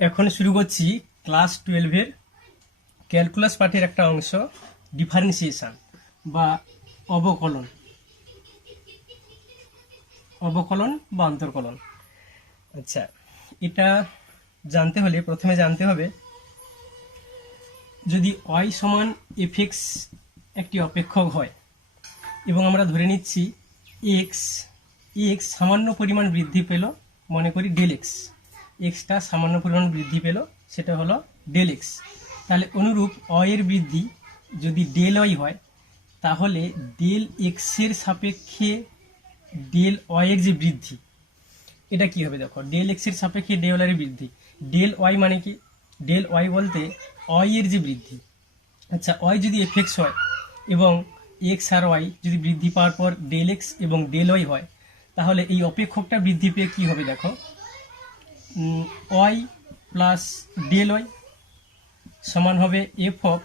এখন শুরু করছি ক্লাস 12-এর ক্যালকুলাস পাঠের একটা অংশ, ডিফারেন্সিয়েশন বা অবকলন অবকলন বা অন্তর্কলন। আচ্ছা, এটা জানতে হলে প্রথমে জানতে হবে, যদি y সমান fx একটি অপেক্ষক হয় এবং আমরা ধরে নিচ্ছি x সামান্য পরিমাণ বৃদ্ধি পেল, মনে করি ডেল এক্সটা সামান্য পরিমাণ বৃদ্ধি পেল, সেটা হলো ডেল এক্স। তাহলে অনুরূপ y এর বৃদ্ধি যদি ডেল y হয়, তাহলে ডেল এক্সের সাপেক্ষে ডেল y এর যে বৃদ্ধি, এটা কি হবে? দেখো, ডেল এক্সের সাপেক্ষে ডেল y এর বৃদ্ধি, ডেল y মানে কি? ডেল y বলতে y এর যে বৃদ্ধি। আচ্ছা, y যদি fx হয় এবং x আর y যদি বৃদ্ধি পাওয়ার পর ডেল এক্স এবং ডেল y হয়, তাহলে এই অপেক্ষকটা বৃদ্ধি পেয়ে কি হবে? দেখো, y প্লাস ডেল y সমান হবে f of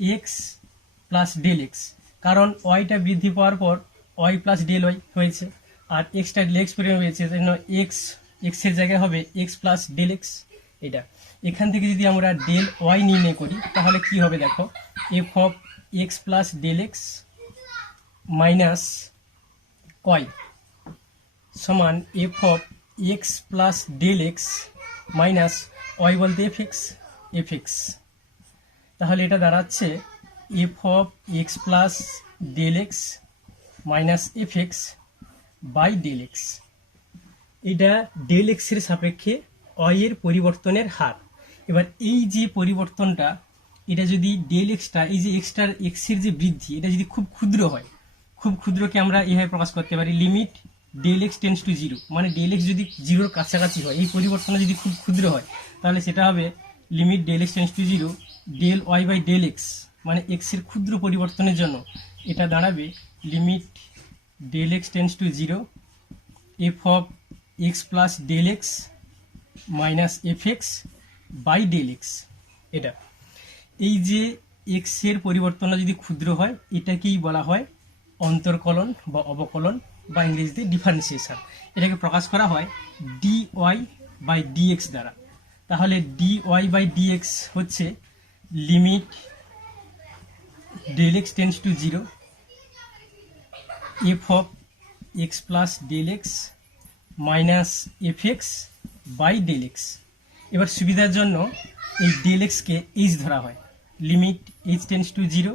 x plus del x, কারণ ওয়াইটা বৃদ্ধি পাওয়ার পর ওয়াই প্লাস ডেল ওয়াই হয়েছে আর এক্সটা ডেল এক্স পরিমাণ হয়েছে, সেই জন্য এক্সের জায়গায় হবে এক্স প্লাস ডেল এক্স। এটা এখান থেকে যদি আমরা ডেল ওয়াই নির্ণয় করি, তাহলে কি হবে? দেখো, f of x plus del x minus y সমান f of x plus del x minus y বলতে এফ এক্স। তাহলে এটা দাঁড়াচ্ছে f of x plus del x minus f x by del x. এটা ডেল এক্সের সাপেক্ষে Y এর পরিবর্তনের হার। এবার এই যে পরিবর্তনটা, এটা যদি ডেল এক্সটা, এই যে এক্সের যে বৃদ্ধি, এটা যদি খুব ক্ষুদ্র হয়, খুব ক্ষুদ্রকে আমরা এভাবে প্রকাশ করতে পারি, limit del x tends to zero. মানে ডেল এক্স যদি জিরোর কাছাকাছি হয়, এই পরিবর্তনটা যদি খুব ক্ষুদ্র হয়, তাহলে সেটা হবে limit del x tends to zero del y by del x. মানে এক্সের ক্ষুদ্র পরিবর্তনের জন্য এটা দাঁড়াবে limit del x tends to zero f of x plus del x minus f x by del x. এটা এই যে এক্সের পরিবর্তনটা যদি ক্ষুদ্র হয়, এটাকেই বলা হয় অন্তর্কলন বা অবকলন বা ইংরেজিতে ডিফারেন্সিয়েশন। এটাকে প্রকাশ করা হয় d y by d x দ্বারা। তাহলে d y by d x হচ্ছে limit del x tends to zero f of x plus del x minus f x by del x. এবার সুবিধার জন্য এই ডেল এক্সকে এইচ ধরা হয়, limit h tends to zero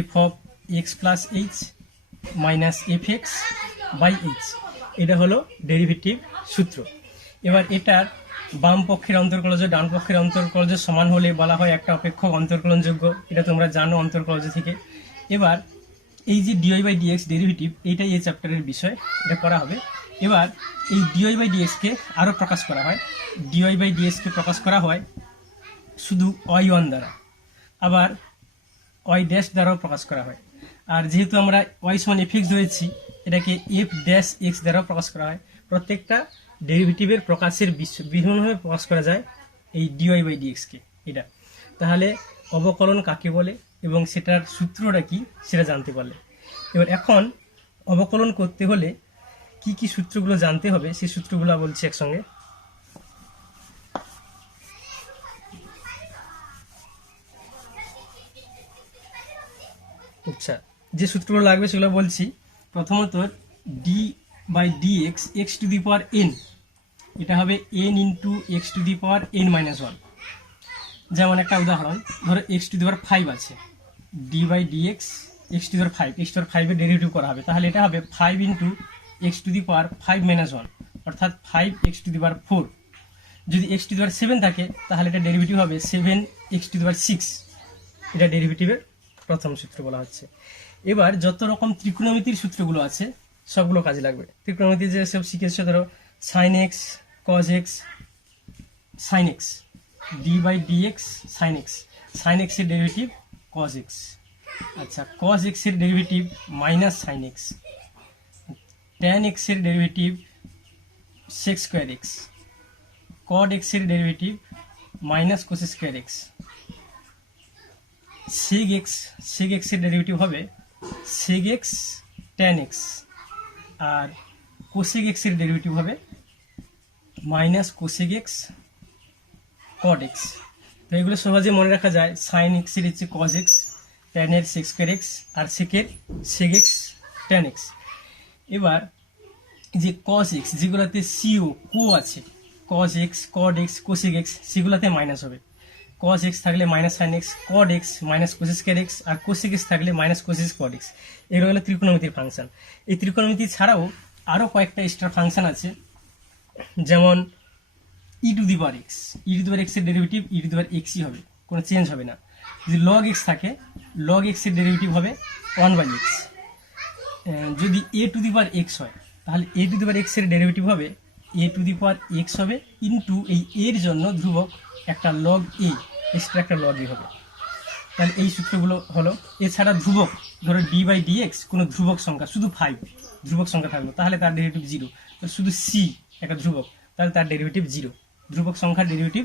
f of x plus h minus f x by h. এটা হলো derivative সূত্র। এবার এটার বাম পক্ষের অন্তর্কলজ ডান পক্ষের অন্তর্কলজ সমান হলে বলা হয় একটা অপেক্ষক অন্তর্কলনযোগ্য। এটা তোমরা জানো অন্তর্কলজ থেকে। এবার এই যে ডিওয়াই বাই ডিএক্স ডেরিভেটিভ, এইটাই এই চ্যাপ্টারের বিষয়, এটা করা হবে। এবার এই ডিওয়াই বাই ডিএক্সকে আরও প্রকাশ করা হয়, ডিওয়াই বাই ডিএক্সকে প্রকাশ করা হয় শুধু ওয়াই ওয়ান দ্বারা, আবার ওয়াই ড্যাশ দ্বারাও প্রকাশ করা হয়। আর যেহেতু আমরা ওয়াই সমান এফ এক্স ধরেছি, এটাকে এফ ড্যাশ এক্স দ্বারাও প্রকাশ করা হয়। প্রত্যেকটা ডেরিভেটিভের প্রকাশের বিভিন্নভাবে প্রকাশ করা যায় এই ডিওয়াই বাই ডিএক্সকে। এটা তাহলে অবকলন কাকে বলে এবং সেটার সূত্রটা কি, সেটা জানতে পারলে। এবার এখন অবকলন করতে হলে কি কি সূত্রগুলো জানতে হবে, সেই সূত্রগুলো বলছি একসঙ্গে। আচ্ছা, যে সূত্রগুলো লাগবে সেগুলো বলছি। প্রথমত d by d x x to the power n, এটা হবে n into x to the power n minus one. যেমন একটা উদাহরণ, ধরো x to the power five আছে, d by d x x to the power five, x to the power ফাইভের derivative করা হবে, তাহলে এটা হবে five into x to the power five minus one, অর্থাৎ five x to the power four. যদি x to the power seven থাকে, তাহলে এটা ডেরিভেটিভ হবে seven x to the power six. এটা ডেরিভেটিভের প্রথম সূত্র বলা হচ্ছে। এবার যত রকম ত্রিকোণমিতির সূত্রগুলো আছে সবগুলো কাজে লাগবে। ত্রিকোণমিতি যে সব শিখেছো, ধরো sine x cos x sine x, d by d x sine x, sine এক্সের ডেরিভেটিভ কজ এক্স। আচ্ছা, কজ এক্সের derivative minus sine x, tan এক্সের derivative sec square x, cot এক্সের derivative minus cos square x, sec এক্সের derivative হবে sec x tan x, আর cosec এক্সের derivative হবে minus cosec x cot x. তো এগুলো সহজে মনে রাখা যায়। সাইন এক্সের হচ্ছে cos x, ট্যানের sec square x, আর সেকের সেক এক্স ট্যান এক্স। এবার যে কজ এক্স যেগুলোতে C O co, cos x, cot x, cosec x, সেগুলোতে মাইনাস হবে। কজ এক্স থাকলে minus sine x, cot x minus cosec square x, আর cosec x থাকলে মাইনাস কোসেক কড এক্স। এগুলো হলো ত্রিকোণমিতির ফাংশন। এই ত্রিকোণমিতি ছাড়াও আরও কয়েকটা এক্সট্রা ফাংশন আছে, যেমন e to the power x. E to the power এক্সের ডেরিভেটিভ ই টু দি পাওয়ার এক্সই হবে, কোনো চেঞ্জ হবে না। যদি লগ এক্স থাকে, লগ এক্সের ডেরিভেটিভ হবে 1/x। যদি এ টু দি পাওয়ার এক্স হয়, তাহলে এ টু দি পাওয়ার এক্সের ডেরিভেটিভ হবে এ টু দি পাওয়ার এক্স হবে ইন্টু এই এর জন্য ধ্রুবক একটা লগ এ, এক্সট্রা একটা লগ এ হবে। তাহলে এই সূত্রগুলো হলো। এছাড়া ধ্রুবক, ধরো d/dx কোনো ধ্রুবক সংখ্যা, শুধু 5 ধ্রুবক সংখ্যা থাকলো, তাহলে তার ডেরিভেটিভ 0। তো শুধু সি একটা ধ্রুবক, তাহলে তার ডেরিভেটিভ 0। ধ্রুবক সংখ্যার ডেরিভেটিভ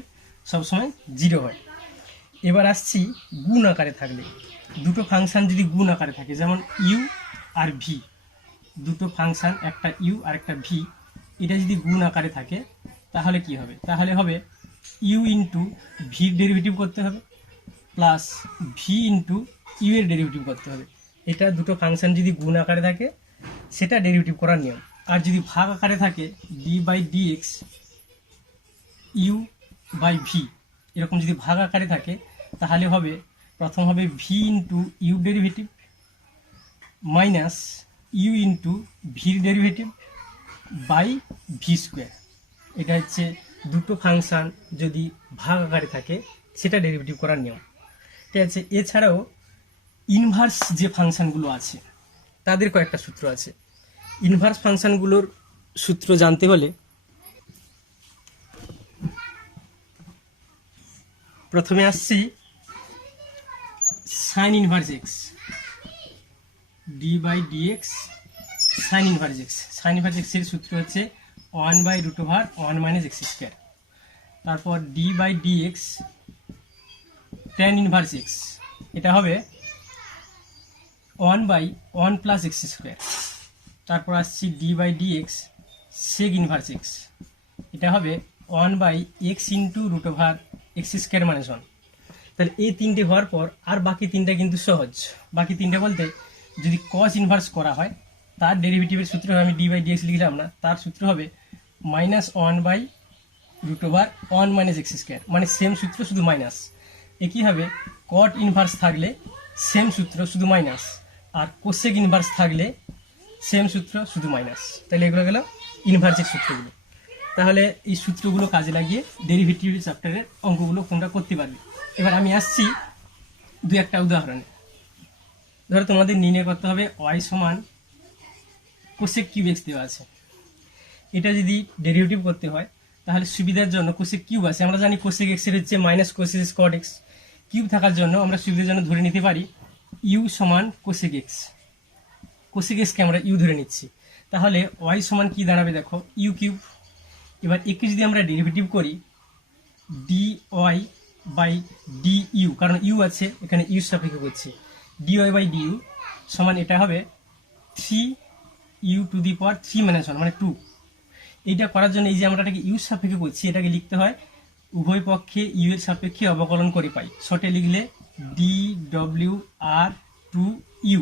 সবসময় 0 হয়। এবার আসছি গুণ আকারে থাকলে। দুটো ফাংশন যদি গুণ আকারে থাকে, যেমন ইউ আর ভি, দুটো ফাংশন, একটা ইউ আর একটা ভি, এটা যদি গুণ আকারে থাকে তাহলে কি হবে? তাহলে হবে ইউ ইন্টু ভির ডেরিভেটিভ করতে হবে প্লাস ভি ইন্টু ইউ এর ডেরিভেটিভ করতে হবে। এটা দুটো ফাংশন যদি গুণ আকারে থাকে সেটা ডেরিভেটিভ করার নিয়ম। আর যদি ভাগ আকারে থাকে, d/dx ইউ বাই ভি, এরকম যদি ভাগ আকারে থাকে তাহলে হবে, প্রথম হবে v into u derivative minus u into ভির ডেরিভেটিভ বাই ভি স্কোয়ার। এটা হচ্ছে দুটো ফাংশন যদি ভাগ আকারে থাকে সেটা ডেরিভেটিভ করার নিয়ম। ঠিক আছে। এছাড়াও ইনভার্স যে ফাংশনগুলো আছে তাদের কয়েকটা সূত্র আছে। ইনভার্স ফাংশনগুলোর সূত্র জানতে হলে প্রথমে আসছি sign inverse x, d/dx sign inverse x. Sign inverse x এর সূত্র হচ্ছে 1/√1 - x²। তারপর d/dx tan ইনভার্স এক্স, এটা হবে 1/1 + x²। তারপর আসছি d/dx sec ইনভার্স এক্স, এটা হবে 1/x × √x² - 1। তাহলে এই তিনটে হওয়ার পর আর বাকি তিনটা কিন্তু সহজ। বাকি তিনটা বলতে, যদি cos ইনভার্স করা হয় তার ডেরিভেটিভের সূত্র হবে, আমি d/dx লিখলাম না, তার সূত্র হবে -1/√1 - x², মানে সেম সূত্র শুধু মাইনাস। একই হবে cot ইনভার্স থাকলে সেম সূত্র শুধু মাইনাস, আর কোসেক ইনভার্স থাকলে সেম সূত্র শুধু মাইনাস। তাহলে এগুলো গেল ইনভার্সের সূত্রগুলো। তাহলে এই সূত্রগুলো কাজে লাগিয়ে ডেরিভেটিভ চ্যাপ্টারের অঙ্কগুলো তোমরা করতে পারবে। এবার আমি আসছি দু একটা উদাহরণে। ধরো তোমাদের নির্ণয় করতে হবে y সমান কোসেক কিউব এক্স দেওয়া আছে। এটা যদি ডেরিভেটিভ করতে হয় তাহলে সুবিধার জন্য কোসেক কিউব আছে, আমরা জানি কোসেক এক্স এর হচ্ছে minus cosec cot x. Cube থাকার জন্য আমরা সুবিধার জন্য ধরে নিতে পারি ইউ সমান কোসেক এক্স। কোসেক এক্সকে আমরা ইউ ধরে নিচ্ছি, তাহলে ওয়াই সমান কি দাঁড়াবে দেখো, ইউ কিউব। এবার একে যদি আমরা ডেরিভেটিভ করি dy/du, কারণ ইউ আছে এখানে, ইউ সাপেক্ষে করছি, dy/du সমান এটা হবে 3u টু দি পাওয়ার 3 - 1 মানে 2। এইটা করার জন্য এই যে আমরা এটাকে ইউ সাপেক্ষে করছি, এটাকে লিখতে হয় উভয় পক্ষে ইউ এর সাপেক্ষে অবকলন করে পাই। শর্টে লিখলে dwr/2u,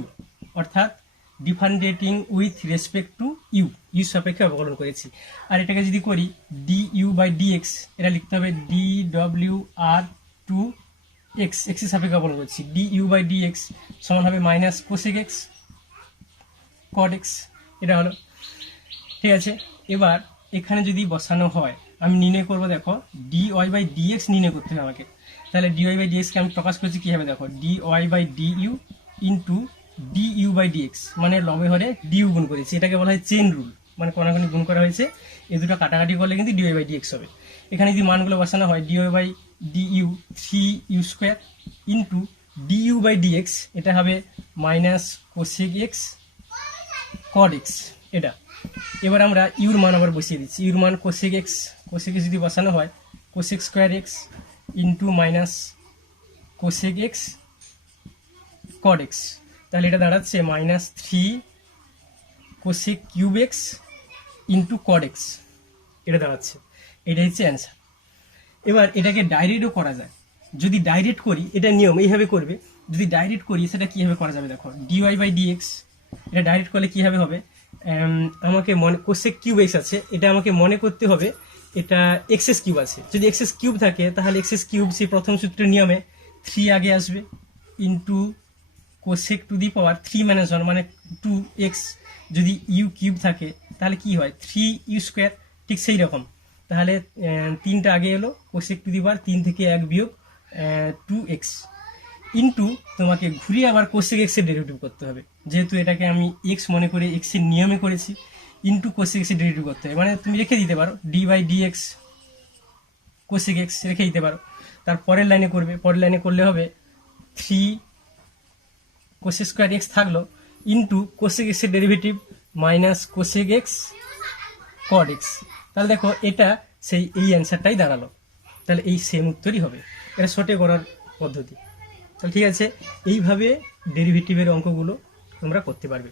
অর্থাৎ differentiating with respect to u, u সাপেক্ষে অবকলন করেছি। আর এটাকে যদি করি du/dx, এটা লিখতে হবে dwr/2x, এক্স এর সাপেক্ষে অবকলন করছি, du/dx সমান হবে minus cosec x cot x. এটা হলো, ঠিক আছে। এবার এখানে যদি বসানো হয়, আমি নির্ণয় করবো, দেখো dy/dx নির্ণয় করতে হবে আমাকে। তাহলে dy/dx কে আমি প্রকাশ করছি কি হবে দেখো, dy/du ইন্টু du/dx, মানে লবে হরে ডিউ গুণ করেছি, এটাকে বলা হয় চেন রুল, মানে কোনাকুনি গুণ করা হয়েছে, এই দুটো কাটাকাটি করলে কিন্তু dy/dx হবে। এখানে যদি মানগুলো বসানো হয় dy/du 3u² ইন্টু du/dx, এটা হবে minus cosec x cot x এটা। এবার আমরা ইউর মান আবার বসিয়ে দিচ্ছি, ইউর মান কোসেক এক্স, কোসেক এক্স যদি বসানো হয় cosec square x into minus cosec x cot x, তাহলে এটা দাঁড়াচ্ছে minus 3 cosec cube x into cot x, এটা দাঁড়াচ্ছে। এটা হচ্ছে অ্যান্সার। এবার এটাকে ডাইরেক্টও করা যায়। যদি ডাইরেক্ট করি, এটা নিয়ম এইভাবে করবে। যদি ডাইরেক্ট করি সেটা কীভাবে করা যাবে দেখো, ডিওয়াই বাই ডিএক্স, এটা ডাইরেক্ট করলে কীভাবে হবে, আমাকে মনে কোসেক কিউব এক্স আছে, এটা আমাকে মনে করতে হবে এটা এক্সএস কিউব আছে। যদি এক্সএস কিউব থাকে তাহলে এক্সএস কিউব সেই প্রথম সূত্রের নিয়মে 3 আগে আসবে, ইন্টু কোসেক টু দি পাওয়ার 3 - 1 মানে 2x। যদি ইউ কিউব থাকে তাহলে কি হয় 3u স্কোয়ার, ঠিক সেই রকম। তাহলে 3টা আগে এলো, কোসেক টু দি পাওয়ার 3 থেকে 1 বিয়োগ 2x, ইন্টু তোমাকে ঘুরিয়ে আবার কোসেক এক্স এর ডেরিভেটিভ করতে হবে, যেহেতু এটাকে আমি এক্স মনে করে এক্স এর নিয়মে করেছি, ইন্টু কোসেক এক্স এর ডেরিভেটিভ করতে হবে। মানে তুমি রেখে দিতে পারো d by d x cosec x রেখে দিতে পারো। তার পরের লাইনে করবে, পরের লাইনে করলে হবে 3 কোসেক স্কোয়ার এক্স থাকলো, ইন্টু কোসেক এক্স এর derivative minus cosec x cot x. তাহলে দেখো এটা সেই এই অ্যান্সারটাই দাঁড়ালো। তাহলে এই সেম উত্তরই হবে, এটা শর্টে করার পদ্ধতি। তাহলে ঠিক আছে, এইভাবে ডেরিভেটিভের অঙ্কগুলো তোমরা করতে পারবে।